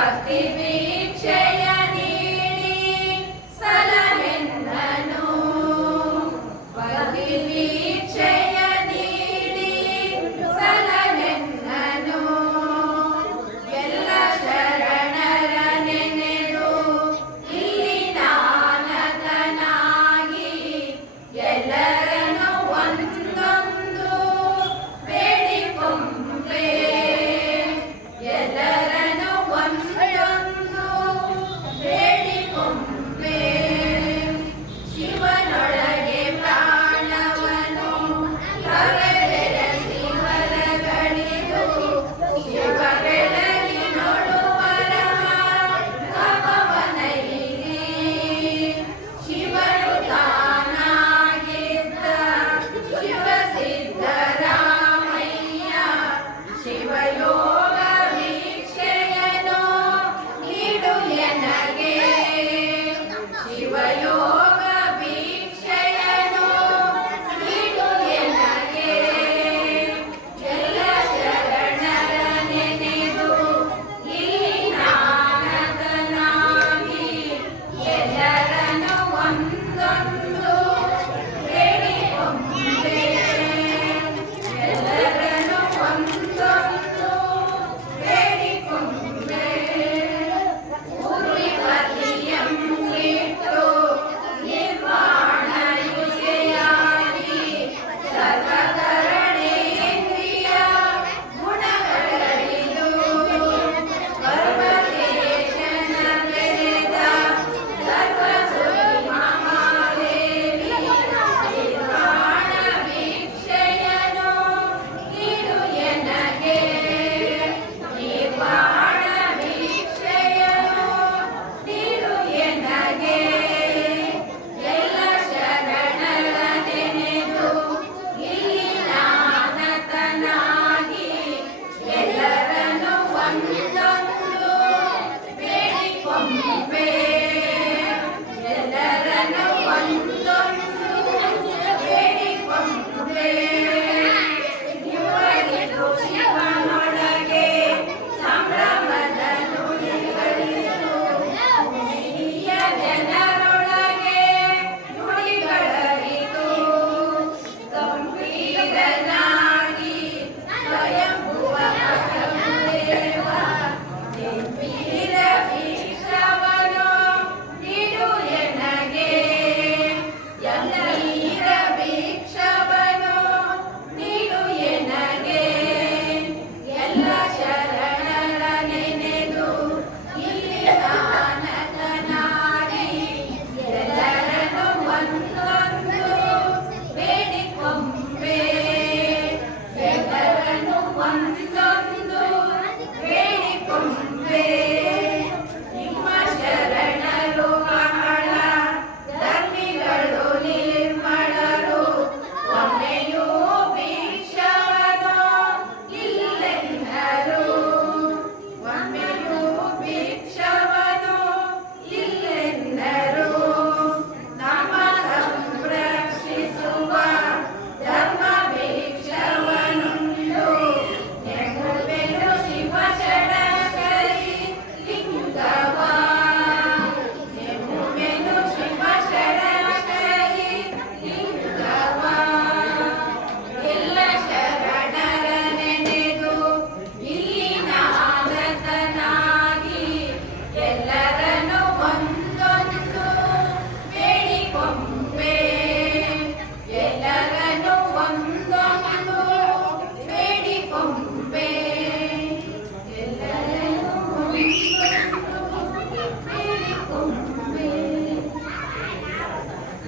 But Rayo